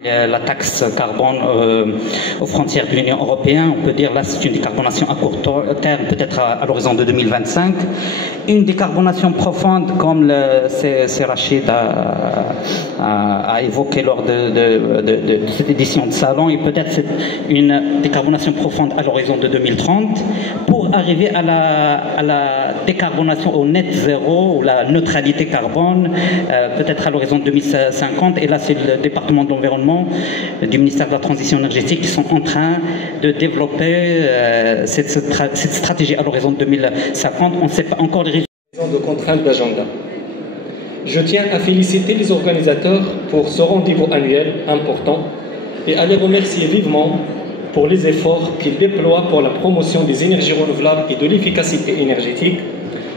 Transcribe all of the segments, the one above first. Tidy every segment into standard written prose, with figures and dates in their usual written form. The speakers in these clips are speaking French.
La taxe carbone aux frontières de l'Union européenne, on peut dire là c'est une décarbonation à court terme, peut-être à l'horizon de 2025. Une décarbonation profonde, comme c'est Rachid a évoqué lors de cette édition de salon, et peut-être une décarbonation profonde à l'horizon de 2030 pour arriver à la décarbonation au net zéro ou la neutralité carbone, peut-être à l'horizon 2050. Et là c'est le département de l'environnement du ministère de la Transition énergétique qui sont en train de développer cette stratégie à l'horizon 2050. On ne sait pas encore les résultats. De contraintes d'agenda. Je tiens à féliciter les organisateurs pour ce rendez-vous annuel important et à les remercier vivement pour les efforts qu'ils déploient pour la promotion des énergies renouvelables et de l'efficacité énergétique,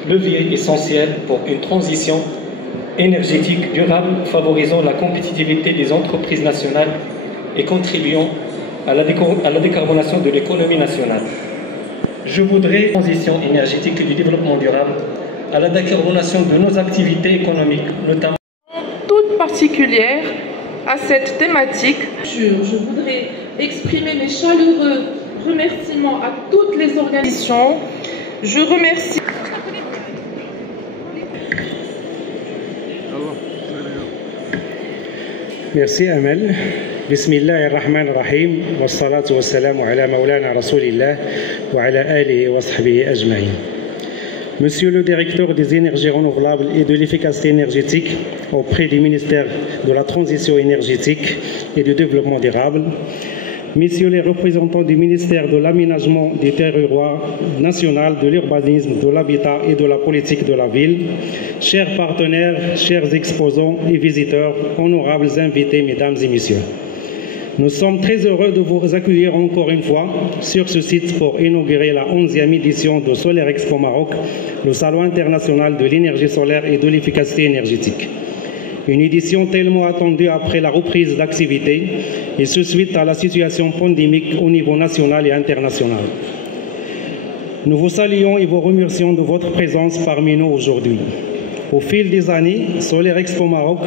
levier essentiel pour une transition énergétique durable, favorisant la compétitivité des entreprises nationales et contribuant à la décarbonation de l'économie nationale. Je voudrais une transition énergétique et du développement durable à la décarbonation de nos activités économiques, notamment toute particulière à cette thématique. Je voudrais exprimer mes chaleureux remerciements à toutes les organisations. Je remercie Merci Amel. Bismillahirrahmanirrahim. Wassalatu wassalamu ala maulana rasulillah wa ala alihi wa sahbihi ajma'in. Monsieur le directeur des énergies renouvelables et de l'efficacité énergétique auprès du ministère de la Transition énergétique et du développement durable, messieurs les représentants du ministère de l'aménagement du territoire national, de l'urbanisme, de l'habitat et de la politique de la ville, chers partenaires, chers exposants et visiteurs, honorables invités, mesdames et messieurs. Nous sommes très heureux de vous accueillir encore une fois sur ce site pour inaugurer la 11e édition de Solaire Expo Maroc, le Salon international de l'énergie solaire et de l'efficacité énergétique. Une édition tellement attendue après la reprise d'activité et ce suite à la situation pandémique au niveau national et international. Nous vous saluons et vous remercions de votre présence parmi nous aujourd'hui. Au fil des années, Solaire Expo Maroc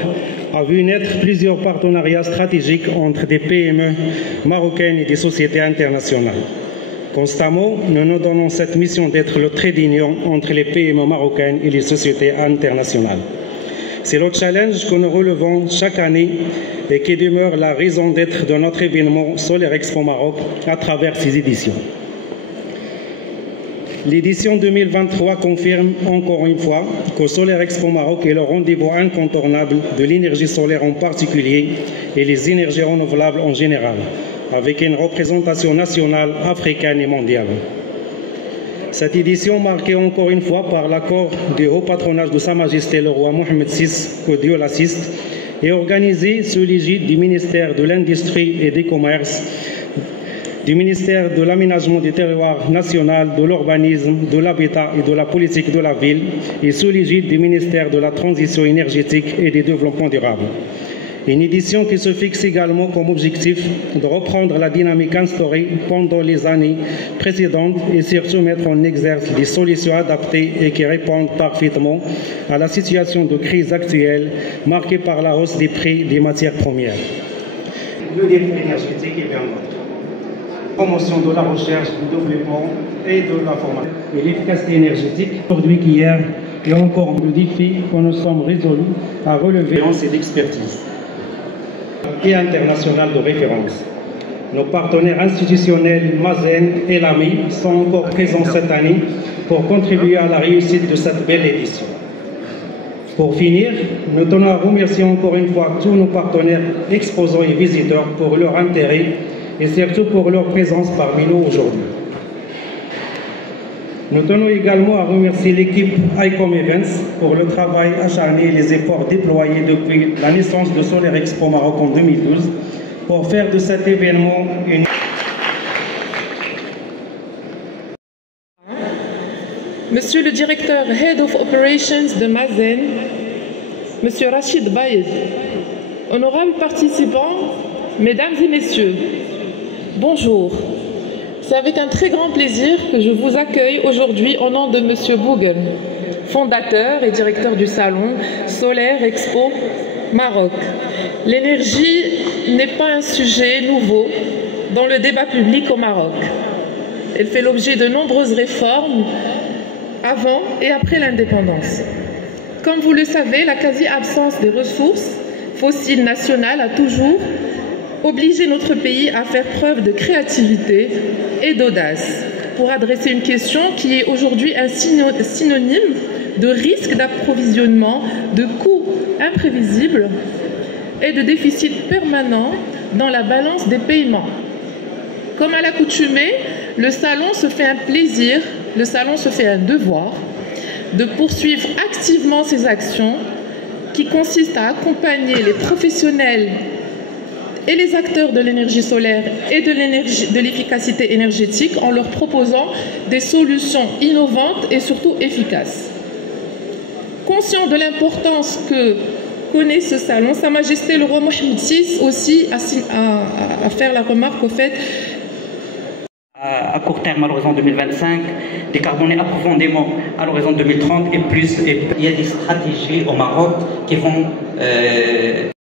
a vu naître plusieurs partenariats stratégiques entre des PME marocaines et des sociétés internationales. Constamment, nous nous donnons cette mission d'être le trait d'union entre les PME marocaines et les sociétés internationales. C'est le challenge que nous relevons chaque année et qui demeure la raison d'être de notre événement Solaire Expo Maroc à travers ces éditions. L'édition 2023 confirme encore une fois que Solaire Expo Maroc est le rendez-vous incontournable de l'énergie solaire en particulier et les énergies renouvelables en général, avec une représentation nationale, africaine et mondiale. Cette édition marquée encore une fois par l'accord du haut patronage de Sa Majesté le roi Mohamed VI, que Dieu l'assiste, est organisée sous l'égide du ministère de l'Industrie et des Commerces, du ministère de l'Aménagement du territoire national, de l'urbanisme, de l'habitat et de la politique de la ville et sous l'égide du ministère de la Transition énergétique et du développement durable. Une édition qui se fixe également comme objectif de reprendre la dynamique instaurée pendant les années précédentes et surtout mettre en exergue des solutions adaptées et qui répondent parfaitement à la situation de crise actuelle marquée par la hausse des prix des matières premières. Le défi énergétique est bien d'autres. Promotion de la recherche, du développement et de la formation. Et l'efficacité énergétique, aujourd'hui qu'hier, et encore le défi que nous sommes résolus à relever en cette expertise et internationale de référence. Nos partenaires institutionnels, Mazen et l'AMI, sont encore présents cette année pour contribuer à la réussite de cette belle édition. Pour finir, nous tenons à remercier encore une fois tous nos partenaires exposants et visiteurs pour leur intérêt et surtout pour leur présence parmi nous aujourd'hui. Nous tenons également à remercier l'équipe ICOM Events pour le travail acharné et les efforts déployés depuis la naissance de Solaire Expo Maroc en 2012 pour faire de cet événement une... Monsieur le directeur Head of Operations de Mazen, Monsieur Rachid Baïd, honorables participants, Mesdames et Messieurs, bonjour. C'est avec un très grand plaisir que je vous accueille aujourd'hui au nom de Monsieur Bougen, fondateur et directeur du salon Solaire Expo Maroc. L'énergie n'est pas un sujet nouveau dans le débat public au Maroc. Elle fait l'objet de nombreuses réformes avant et après l'indépendance. Comme vous le savez, la quasi-absence des ressources fossiles nationales a toujours obligé notre pays à faire preuve de créativité et d'audace pour adresser une question qui est aujourd'hui un synonyme de risque d'approvisionnement, de coûts imprévisibles et de déficit permanent dans la balance des paiements. Comme à l'accoutumée, le salon se fait un plaisir, le salon se fait un devoir de poursuivre activement ces actions qui consistent à accompagner les professionnels et les acteurs de l'énergie solaire et de l'efficacité énergétique en leur proposant des solutions innovantes et surtout efficaces. Conscient de l'importance que connaît ce salon, Sa Majesté le roi Mohammed VI aussi à faire la remarque au fait à court terme à l'horizon 2025, décarboner profondément à l'horizon 2030 et plus. Et il y a des stratégies au Maroc qui vont